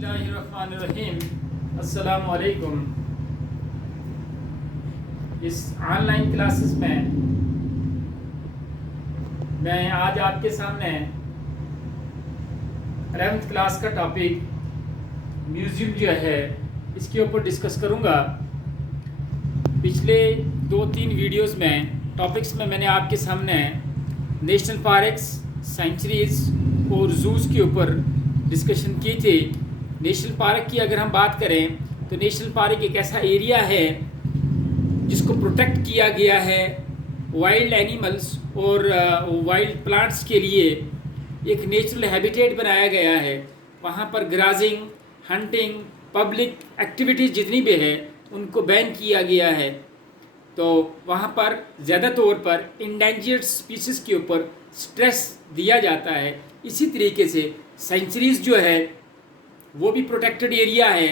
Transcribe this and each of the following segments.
बिस्मिल्लाहिर्रहमानिर्रहीम। अस्सलामु अलैकुम। इस ऑनलाइन क्लासेस में मैं आज आपके सामने 11th क्लास का टॉपिक म्यूज़ियम जो है इसके ऊपर डिस्कस करूँगा। पिछले 2-3 वीडियोस में टॉपिक्स में मैंने आपके सामने नेशनल पार्क्स, सेंचुरीज़ और जूस के ऊपर डिस्कशन की थी। नेशनल पार्क की अगर हम बात करें तो नेशनल पार्क एक ऐसा एरिया है जिसको प्रोटेक्ट किया गया है वाइल्ड एनिमल्स और वाइल्ड प्लांट्स के लिए। एक नेचुरल हैबिटेट बनाया गया है। वहाँ पर ग्राजिंग, हंटिंग, पब्लिक एक्टिविटीज़ जितनी भी है उनको बैन किया गया है। तो वहाँ पर ज़्यादा तौर पर इंडेंजर्ड स्पीसीज़ के ऊपर स्ट्रेस दिया जाता है। इसी तरीके से सेंचुरीज़ जो है वो भी प्रोटेक्टेड एरिया है।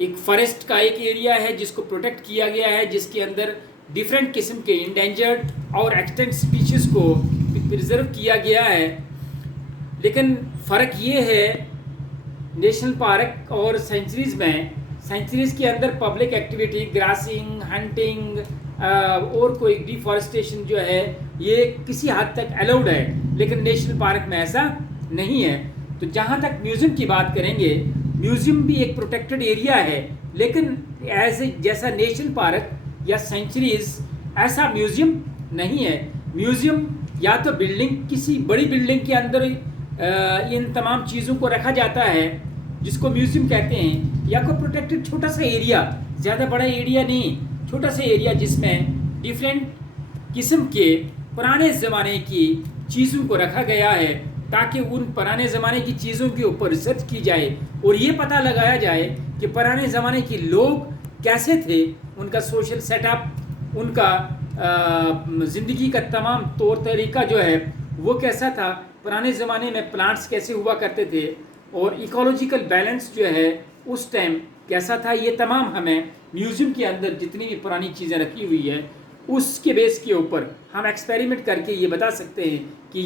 एक फॉरेस्ट का एक एरिया है जिसको प्रोटेक्ट किया गया है, जिसके अंदर डिफरेंट किस्म के इंडेंजर्ड और एक्सटेंट स्पीशीज़ को प्रिजर्व किया गया है। लेकिन फ़र्क ये है नेशनल पार्क और सेंचुरीज़ में, सेंचुरीज़ के अंदर पब्लिक एक्टिविटी, ग्रासिंग, हंटिंग और कोई डिफॉरेस्टेशन जो है ये किसी हद तक अलाउड है, लेकिन नेशनल पार्क में ऐसा नहीं है। तो जहाँ तक म्यूज़ियम की बात करेंगे, म्यूज़ियम भी एक प्रोटेक्टेड एरिया है, लेकिन ऐसे जैसा नेशनल पार्क या सेंचुरीज़ ऐसा म्यूज़ियम नहीं है। म्यूज़ियम या तो बिल्डिंग, किसी बड़ी बिल्डिंग के अंदर इन तमाम चीज़ों को रखा जाता है जिसको म्यूज़ियम कहते हैं, या कोई प्रोटेक्टेड छोटा सा एरिया, ज़्यादा बड़ा एरिया नहीं, छोटा सा एरिया जिसमें डिफरेंट किस्म के पुराने ज़माने की चीज़ों को रखा गया है ताकि उन पुराने ज़माने की चीज़ों के ऊपर रिसर्च की जाए और ये पता लगाया जाए कि पुराने ज़माने के लोग कैसे थे, उनका सोशल सेटअप, उनका ज़िंदगी का तमाम तौर तरीका जो है वो कैसा था, पुराने ज़माने में प्लांट्स कैसे हुआ करते थे और इकोलॉजिकल बैलेंस जो है उस टाइम कैसा था। ये तमाम हमें म्यूज़ियम के अंदर जितनी भी पुरानी चीज़ें रखी हुई है उसके बेस के ऊपर हम एक्सपेरिमेंट करके ये बता सकते हैं कि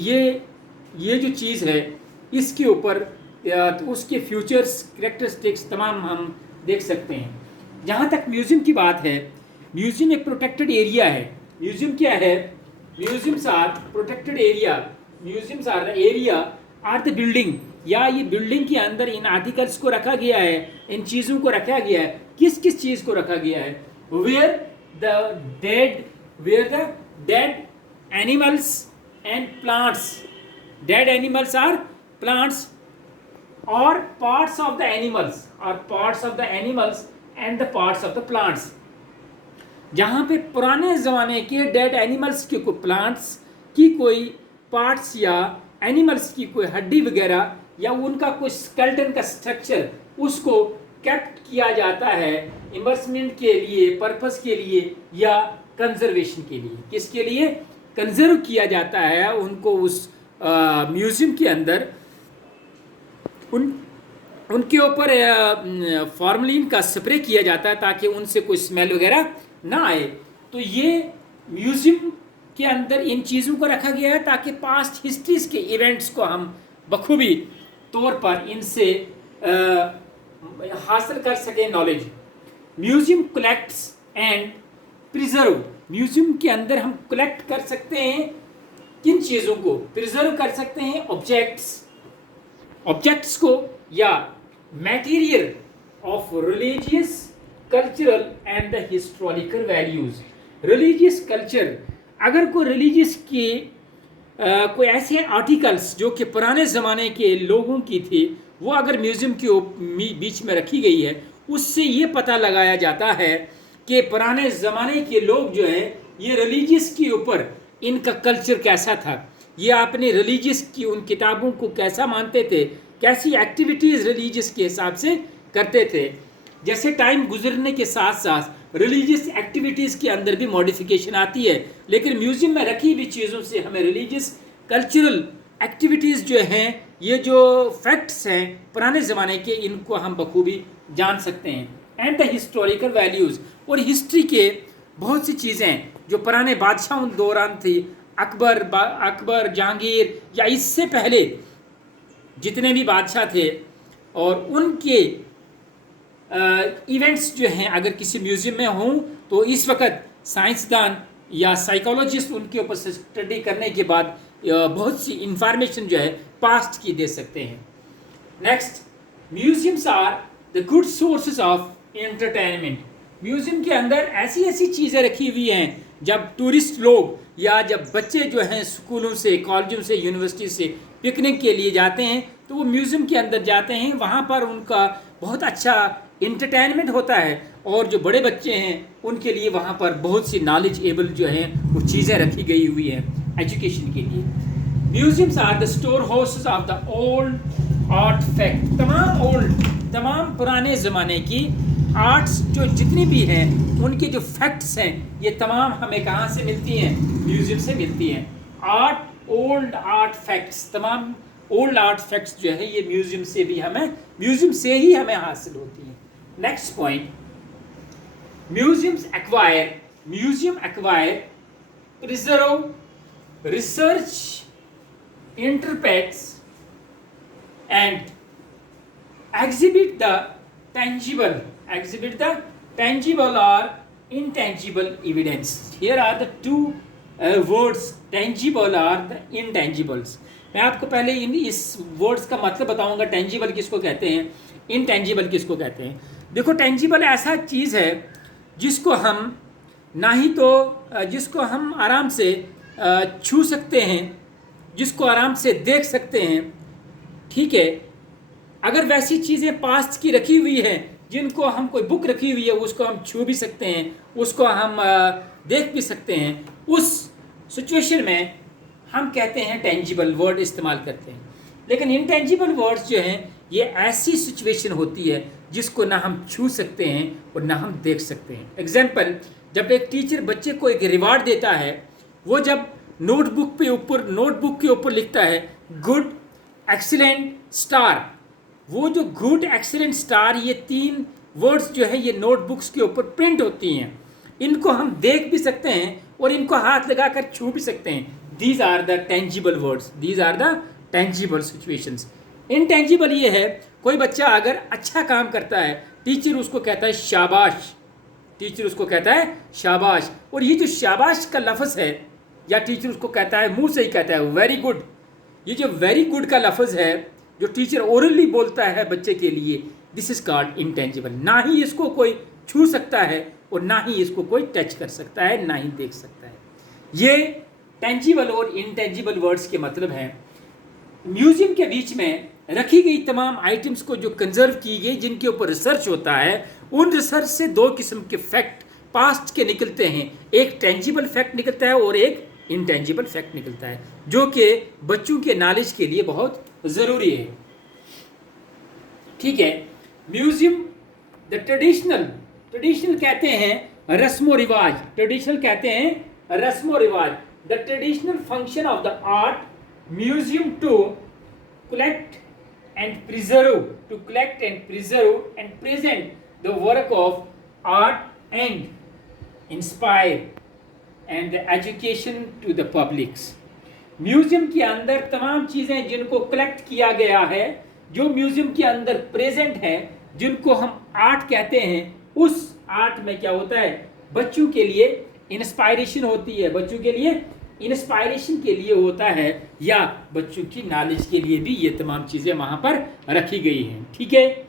ये जो चीज़ है इसके ऊपर तो उसके फ्यूचर्स, कैरेक्टरिस्टिक्स तमाम हम देख सकते हैं। जहाँ तक म्यूज़ियम की बात है, म्यूज़ियम एक प्रोटेक्टेड एरिया है। म्यूज़ियम क्या है? Museums are protected area. Museums are the area are the building, या ये बिल्डिंग के अंदर इन आर्टिकल्स को रखा गया है, इन चीज़ों को रखा गया है। किस किस चीज़ को रखा गया है? Where the dead animals and plants, dead animals are plants or parts of the animals and the parts of the plants। जहाँ पे पुराने ज़माने के डेड एनिमल्स के कोई प्लांट्स की कोई पार्ट्स या एनिमल्स की कोई हड्डी वगैरह या उनका कोई स्केलेटन का स्ट्रक्चर उसको कैप्ट किया जाता है इमर्समेंट के लिए, पर्पस के लिए या कंजर्वेशन के लिए। किसके लिए? कंजर्व किया जाता है उनको उस म्यूज़ियम के अंदर। उनके ऊपर फॉर्मलिन का स्प्रे किया जाता है ताकि उनसे कोई स्मेल वगैरह ना आए। तो ये म्यूज़ियम के अंदर इन चीज़ों को रखा गया है ताकि पास्ट हिस्ट्रीज़ के इवेंट्स को हम बखूबी तौर पर इनसे हासिल कर सकें knowledge. Museum collects and preserve. Museum के अंदर हम कलेक्ट कर सकते हैं किन चीज़ों को? प्रिजर्व कर सकते हैं ऑब्जेक्ट्स को या material of religious, cultural and the historical values. Religious culture, अगर कोई रिलीजियस के कोई ऐसे आर्टिकल्स जो कि पुराने ज़माने के लोगों की थी वो अगर म्यूज़ियम के बीच में रखी गई है, उससे ये पता लगाया जाता है कि पुराने ज़माने के लोग जो हैं ये रिलीजियस के ऊपर इनका कल्चर कैसा था, ये आपने रिलीजियस की उन किताबों को कैसा मानते थे, कैसी एक्टिविटीज़ रिलीजियस के हिसाब से करते थे। जैसे टाइम गुजरने के साथ साथ रिलीजियस एक्टिविटीज़ के अंदर भी मॉडिफिकेशन आती है, लेकिन म्यूज़ियम में रखी हुई चीज़ों से हमें रिलीजियस कल्चरल एक्टिविटीज़ जो हैं, ये जो फैक्ट्स हैं पुराने ज़माने के, इनको हम बखूबी जान सकते हैं। एंड द हिस्टोरिकल वैल्यूज़, और हिस्ट्री के बहुत सी चीज़ें जो पुराने बादशाहों दौरान थी, अकबर, जहांगीर या इससे पहले जितने भी बादशाह थे और उनके इवेंट्स जो हैं अगर किसी म्यूज़ियम में हों तो इस वक्त साइंसदान या साइकोलॉजिस्ट उनके ऊपर से स्टडी करने के बाद बहुत सी इंफॉर्मेशन जो है पास्ट की दे सकते हैं। Next, museums are the good sources of entertainment. Museum के अंदर ऐसी ऐसी चीज़ें रखी हुई हैं, जब टूरिस्ट लोग या जब बच्चे जो हैं स्कूलों से, कॉलेजों से, यूनिवर्सिटी से पिकनिक के लिए जाते हैं तो वो म्यूज़ियम के अंदर जाते हैं, वहाँ पर उनका बहुत अच्छा इंटरटेनमेंट होता है। और जो बड़े बच्चे हैं उनके लिए वहाँ पर बहुत सी नॉलेजेबल जो है वो चीज़ें रखी गई हुई हैं एजुकेशन के लिए। Museums are the store houses of the old artifact. तमाम पुराने ज़माने की आर्ट्स जो जितनी भी हैं उनके जो फैक्ट्स हैं ये तमाम हमें कहाँ से मिलती हैं? म्यूजियम से मिलती हैं। ओल्ड आर्ट फैक्ट्स, तमाम ओल्ड आर्ट फैक्ट्स जो है ये म्यूजियम से ही हमें हासिल होती हैं। Next point, museum acquire preserve research interprets and exhibit the tangible or intangible evidence. Here are the two words, tangible or the intangibles. मैं आपको पहले इस वर्ड्स का मतलब बताऊंगा, टेंजिबल किसको कहते हैं, इनटेंजिबल किसको कहते हैं। देखो, टेंजिबल ऐसा चीज़ है जिसको हम आराम से छू सकते हैं, जिसको आराम से देख सकते हैं, ठीक है। अगर वैसी चीज़ें पास्ट की रखी हुई हैं जिनको हम, कोई बुक रखी हुई है उसको हम छू भी सकते हैं, उसको हम देख भी सकते हैं, उस सिचुएशन में हम कहते हैं टेंजिबल वर्ड इस्तेमाल करते हैं। लेकिन इनटेंजिबल वर्ड्स जो हैं ये ऐसी सिचुएशन होती है जिसको ना हम छू सकते हैं और ना हम देख सकते हैं। एग्जाम्पल, जब एक टीचर बच्चे को एक रिवार्ड देता है, वो जब नोटबुक के ऊपर लिखता है गुड, एक्सीलेंट, स्टार, वो जो गुड, एक्सीलेंट, स्टार, ये 3 वर्ड्स जो है ये नोटबुक्स के ऊपर प्रिंट होती हैं। इनको हम देख भी सकते हैं और इनको हाथ लगाकर छू भी सकते हैं। These are the tangible words, these are the tangible situations. Intangible ये है, कोई बच्चा अगर अच्छा काम करता है, टीचर उसको कहता है शाबाश, और ये जो शाबाश का लफ्ज़ है, या टीचर उसको कहता है, मुंह से ही कहता है वेरी गुड, ये जो वेरी गुड का लफ्ज़ है जो टीचर ओरली बोलता है बच्चे के लिए, दिस इज कॉल्ड इनटेंजिबल। ना ही इसको कोई छू सकता है और ना ही इसको कोई टच कर सकता है, ना ही देख सकता है। ये टेंजिबल और इनटेंजिबल वर्ड्स के मतलब हैं। म्यूजियम के बीच में रखी गई तमाम आइटम्स को जो कंजर्व की गई, जिनके ऊपर रिसर्च होता है, उन रिसर्च से 2 किस्म के फैक्ट पास्ट के निकलते हैं। एक टेंजिबल फैक्ट निकलता है और एक इनटेंजिबल फैक्ट निकलता है, जो कि बच्चों के नॉलेज के लिए बहुत ज़रूरी है, ठीक है। म्यूजियम द ट्रेडिशनल कहते हैं रस्मो रिवाज, the traditional function of the art museum to collect and preserve and present the work of art and inspire and the education to the publics. Museum के अंदर तमाम चीज़ें जिनको कलेक्ट किया गया है, जो म्यूजियम के अंदर प्रेजेंट है, जिनको हम आर्ट कहते हैं, उस आर्ट में क्या होता है, बच्चों के लिए इंस्पायरेशन होती है, बच्चों के लिए इंस्पायरेशन के लिए होता है, या बच्चों की नॉलेज के लिए भी ये तमाम चीज़ें वहाँ पर रखी गई हैं, ठीक है।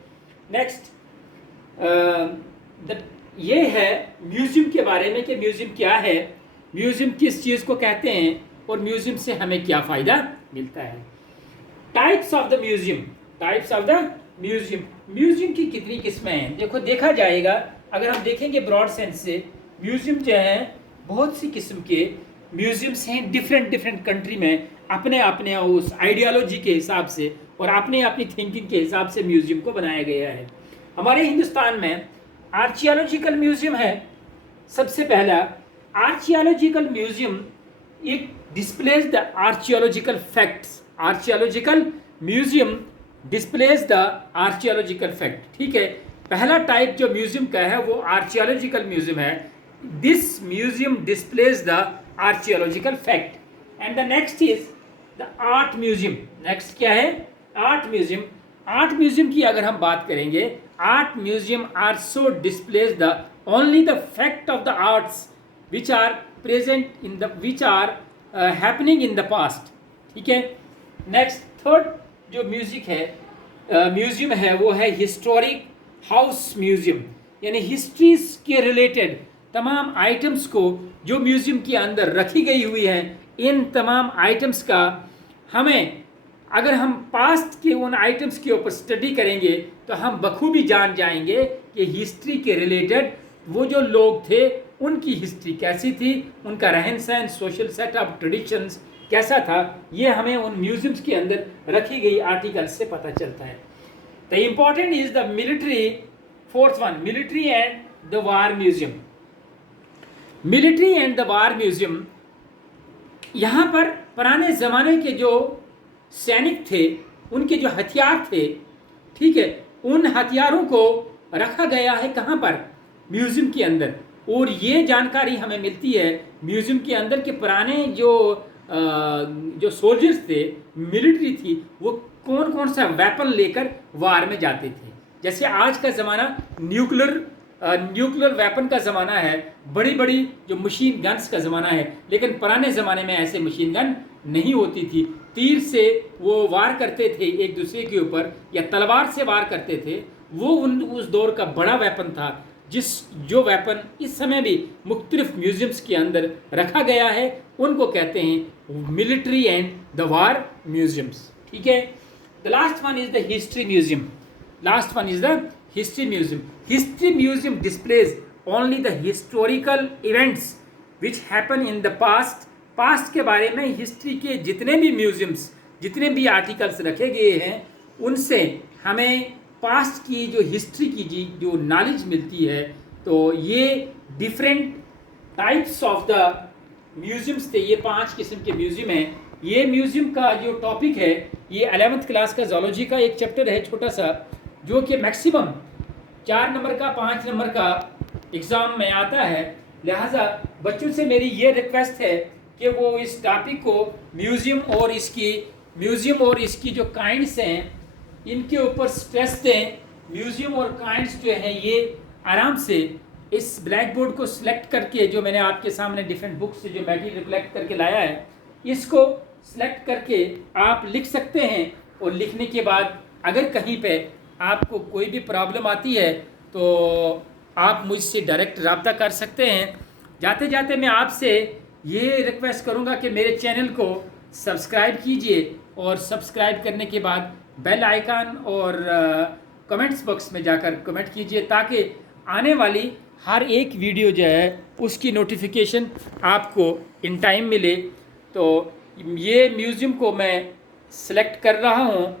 नेक्स्ट, ये है म्यूज़ियम के बारे में कि म्यूज़ियम क्या है, म्यूज़ियम किस चीज़ को कहते हैं और म्यूज़ियम से हमें क्या फ़ायदा मिलता है। Types of the museum, museum की कितनी किस्में हैं, देखा जाएगा। अगर हम देखेंगे ब्रॉड सेंस से, म्यूज़ियम जो है बहुत सी किस्म के म्यूज़ियम्स हैं डिफरेंट कंट्री में, अपने उस आइडियोलॉजी के हिसाब से और अपनी थिंकिंग के हिसाब से म्यूज़ियम को बनाया गया है। हमारे हिंदुस्तान में आर्कियोलॉजिकल म्यूज़ियम है सबसे पहला। Archaeological museum, it displays the archaeological facts. Archaeological museum displays the archaeological fact, ठीक है। पहला टाइप जो म्यूज़ियम का है वो आर्कियोलॉजिकल म्यूज़ियम है। This museum displays the archaeological fact and the next is the art museum। next क्या है, art museum। आर्ट म्यूजियम की अगर हम बात करेंगे, art museum are so displays the only the fact of the arts which are present in the which are happening in the past. ठीक है। Next third जो म्यूजियम है वो है हिस्टोरिक हाउस म्यूजियम, यानी हिस्ट्रीज के रिलेटेड तमाम items को जो म्यूजियम के अंदर रखी गई हुई है, इन तमाम आइटम्स का हमें, अगर हम पास्ट के उन आइटम्स के ऊपर स्टडी करेंगे तो हम बखूबी जान जाएंगे कि हिस्ट्री के रिलेटेड वो जो लोग थे उनकी हिस्ट्री कैसी थी, उनका रहन सहन, सोशल सेटअप, ट्रेडिशंस कैसा था। ये हमें उन म्यूजियम्स के अंदर रखी गई आर्टिकल से पता चलता है। The important is the military, fourth one, military and the war museum. Military and the war museum, यहाँ पर पुराने ज़माने के जो सैनिक थे, उनके जो हथियार थे, ठीक है, उन हथियारों को रखा गया है कहाँ पर, म्यूजियम के अंदर। और ये जानकारी हमें मिलती है म्यूजियम के अंदर के पुराने जो सोल्जर्स थे, मिलिट्री थी, वो कौन कौन सा वेपन लेकर वार में जाते थे। जैसे आज का ज़माना न्यूक्लियर वेपन का ज़माना है, बड़ी बड़ी जो मशीन गन्स का ज़माना है, लेकिन पुराने ज़माने में ऐसे मशीन गन नहीं होती थी। तीर से वो वार करते थे एक दूसरे के ऊपर, या तलवार से वार करते थे। वो उस दौर का बड़ा वेपन था, जो वेपन इस समय भी मुख्तलिफ म्यूजियम्स के अंदर रखा गया है, उनको कहते हैं military and the war museums. ठीक है। The last one is the history museum. Last one is the history museum. History museum displays only the historical events which happen in the past. Past के बारे में history के जितने भी museums, जितने भी आर्टिकल्स रखे गए हैं, उनसे हमें पास्ट की जो हिस्ट्री की जो नॉलेज मिलती है। तो ये different types of the museums थे, ये 5 किस्म के म्यूजियम हैं। ये म्यूजियम का जो टॉपिक है, ये 11th क्लास का जोलॉजी का एक चैप्टर है छोटा सा, जो कि मैक्सिमम 4 नंबर का 5 नंबर का एग्ज़ाम में आता है। लिहाजा बच्चों से मेरी ये रिक्वेस्ट है कि वो इस टॉपिक को म्यूज़ियम और इसकी जो काइंड्स हैं, इनके ऊपर स्ट्रेस दें। म्यूज़ियम और काइंड्स जो हैं, ये आराम से इस ब्लैक बोर्ड को सिलेक्ट करके, जो मैंने आपके सामने डिफरेंट बुक्स से जो मटेरियल कलेक्ट करके लाया है, इसको सिलेक्ट करके आप लिख सकते हैं। और लिखने के बाद अगर कहीं पे आपको कोई भी प्रॉब्लम आती है तो आप मुझसे डायरेक्ट रब्ता कर सकते हैं। जाते जाते मैं आपसे ये रिक्वेस्ट करूँगा कि मेरे चैनल को सब्सक्राइब कीजिए, और सब्सक्राइब करने के बाद बेल आइकन और कमेंट्स बॉक्स में जाकर कमेंट कीजिए, ताकि आने वाली हर एक वीडियो जो है उसकी नोटिफिकेशन आपको इन टाइम मिले। तो ये म्यूज़ियम को मैं सिलेक्ट कर रहा हूँ।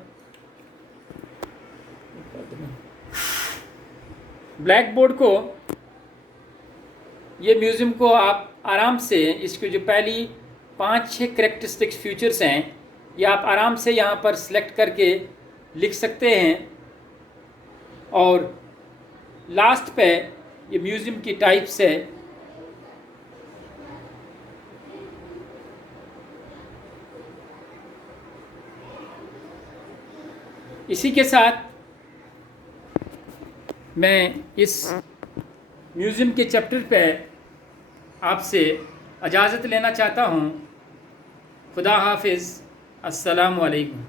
ब्लैक बोर्ड को, ये म्यूज़ियम को आप आराम से, इसके जो पहली 5-6 करेक्टरिस्टिक्स फीचर्स हैं, ये आप आराम से यहाँ पर सिलेक्ट करके लिख सकते हैं। और लास्ट पे ये म्यूज़ियम की टाइप्स है। इसी के साथ मैं इस म्यूज़ियम के चैप्टर पे आपसे इजाज़त लेना चाहता हूँ। खुदा हाफिज़। अस्सलामु अलैकुम।